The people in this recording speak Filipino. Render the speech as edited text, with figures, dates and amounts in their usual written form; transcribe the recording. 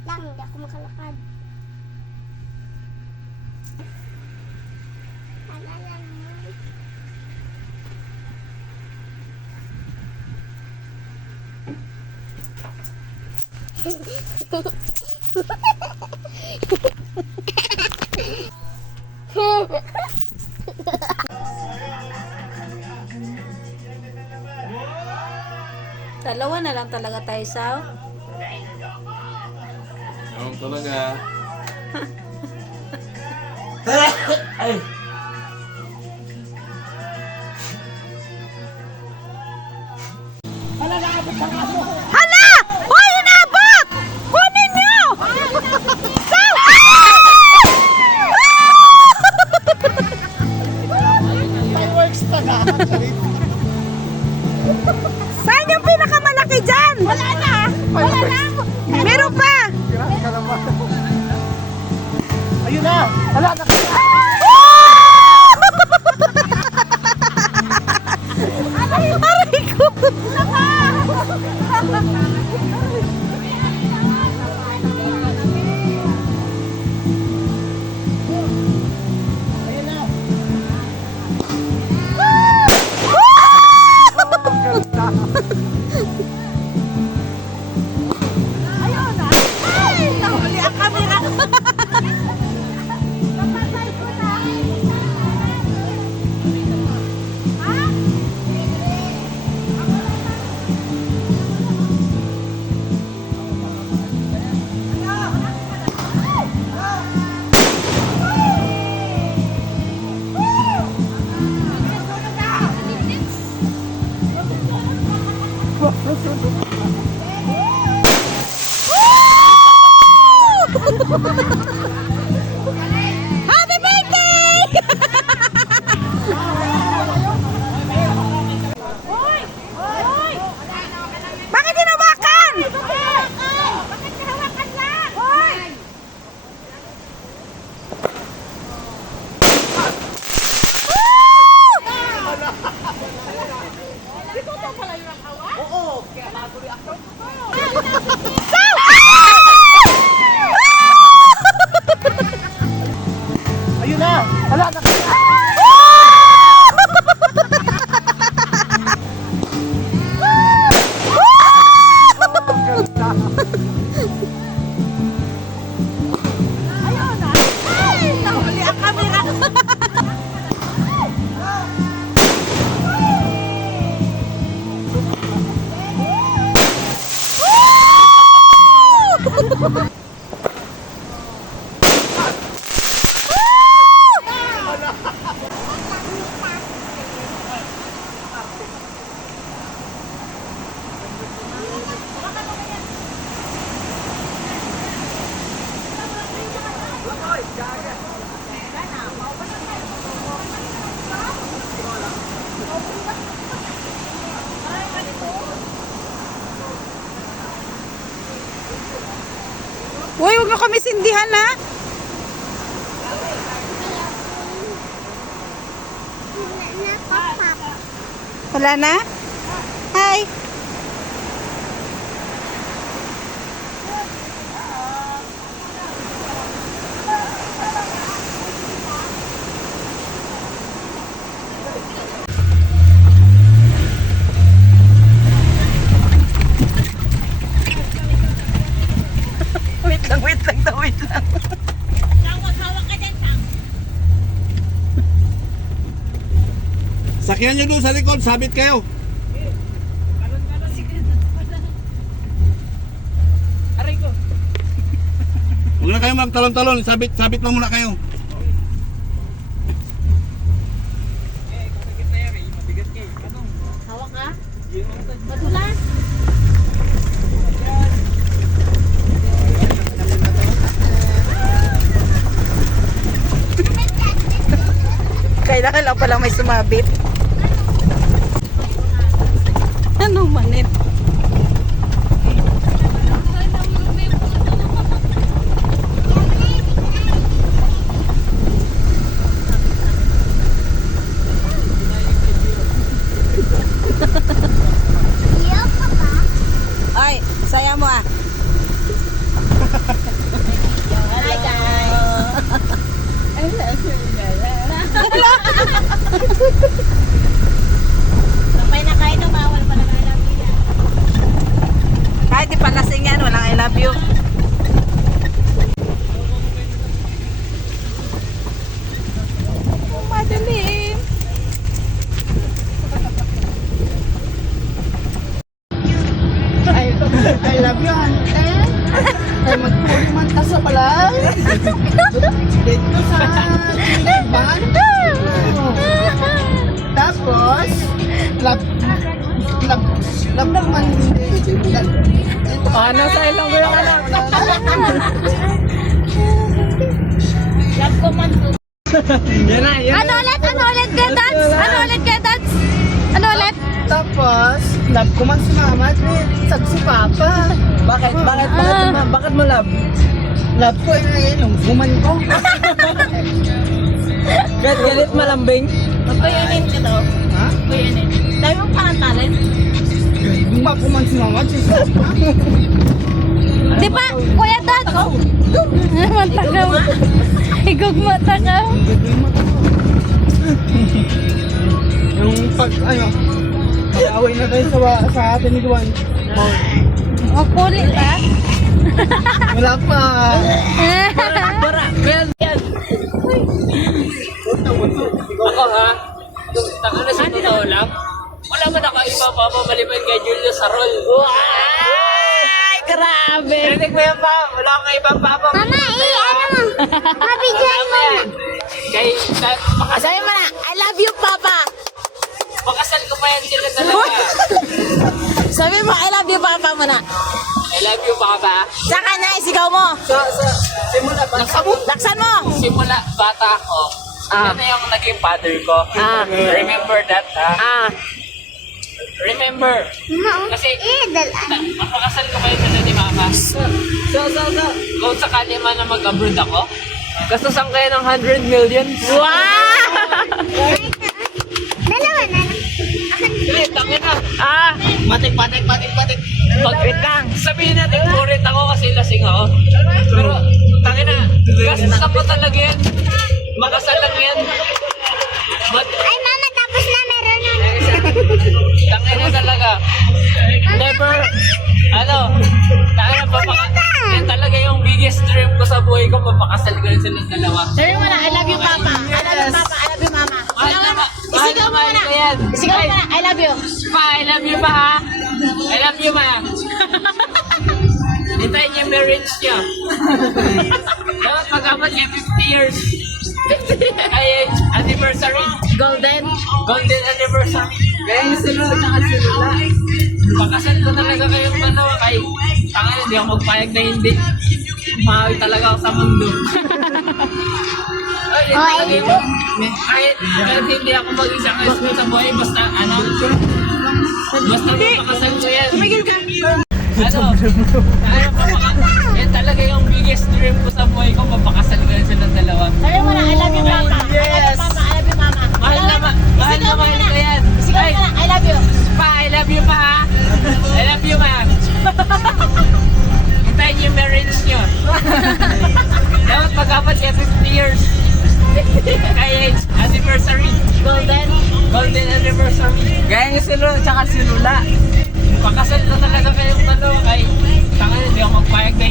Wait lang, hindi ako makalakad. Alalan mo. Dalawa na lang talaga tayo, Sao. Oo, talaga. Ay! Hala! Hoy, inabot! Kunin niyo! Sao! Fireworks na ka. Saan yung pinakamalaki dyan? Wala na! Wala na! Meron pa! Ayun na. Hala, Aray ko! ayun na. Ayun na! Ay! Nahuli ang kamera! Napatay ko na! Ha? Happy birthday! Bakit hinawakan? Bakit hinawakan lang? Hoy! Oo, kaya natuloy ako. Ayun na. Hala, Ayun na! Ay! Nahuli ang kamera! Uy, huwag nyo kami sindihan, ha? Wala na? Hi! Wait lang daw, wait lang. Sakyan nyo doon sa likod, sabit kayo. aray ko. Huwag na kayo magtalon-talon, sabit lang muna kayo. Mabigat kayo. Anong? Hawak ka? Yung Madulas? Kailangan lang pala may sumabit. Ano manit? Ay, saya mo ah. Dito sa ban. Tapos, lab naman. Ano sa ilang ko yung ano? Love ko man po. Yan na, yan. Ano ulit? Ano ulit, Gedats? Ano ulit, Gedats? Ano ulit? Tapos, love ko man si mama at sab si papa. Bakit? Bakit mo love? Love ko yung guman ko. Kahit galit malambing? Kuyanin ka to. Ha? Kuyanin. Dahil mong pangatalin. Gumba ko man si mama at si papa. Di ba, Kuya Dad? Mata ka. Igog mata ka. Yung pag, mag-away na tayo sa atin ni Juan. O, kulit ha? Wala pa. Bara, kaya yan. Ako ha? Taka na sa totoo lang. Wala man ako iba pa maliban kay Julius Sarol. Ay, grabe. Rinig mo yan pa. Wala akong ibang papa. Mama, mabigyan mo. Kay, Sabi mo na, I love you, Papa. makasal ko pa yan sila dalawa. Sabi mo, I love you, Papa mo na. I love you, Papa. Saka na, isigaw mo. Simula ba? Laksan mo. Simula bata ako. Yan na yung naging father ko. Remember that, ha? Remember. Kasi, mapakasal ko kayo sila ni Mama. Kung sakali man na mag-abroad ako, gastusan kayo ng 100 million. Wow! Dalawa na. Sige, tangin na. Patik. Wait lang. Sabihin natin, kurit ako kasi lasing ako. Pero, tangin na. Gastusan ko talaga yan. Makasal lang yan. Ay, mama, tapos na meron na. Tangin na talaga. Never, tangin na yan talaga yung biggest dream ko sa buhay ko, mapakasal ko rin silang dalawa. Sabi mo na, I love you, Papa. I love you, Papa. I love you, Mama. Isigaw mo na. Isigaw mo na, I love you. Pa, I love you pa ha? I love you ma. Hintayin niyo yung marriage niyo. Dapat pag-amat niya 50 years. Ay, anniversary. Golden anniversary. Kaya yung sila at sila. Pakasal ko talaga kayong dalawa kay tanga, hindi ako magpayag na hindi. Mahawi talaga ako sa mundo. Ay, talaga yun. Kahit hindi ako mag-isang school sa buhay, basta mapakasal ko yan. Tumigil ka. Yan talaga yung biggest dream ko sa buhay ko, mapakasal ko yan silang dalawa. Sabi mo na, I love you, Papa. I love you, Papa. I love you, Mama. Mahal na ko yan. Isigaw mo na, I love you. Pa, I love you pa ha. I love you ma. Hintayin niyo yung marriage niyo. Dapat pag-apat niya 50 years. Kaya anniversary. Golden anniversary. Gaya niyo sila, tsaka si Lula. Pakasal na talaga kayong dalawa kay tanga, hindi ako magpayag na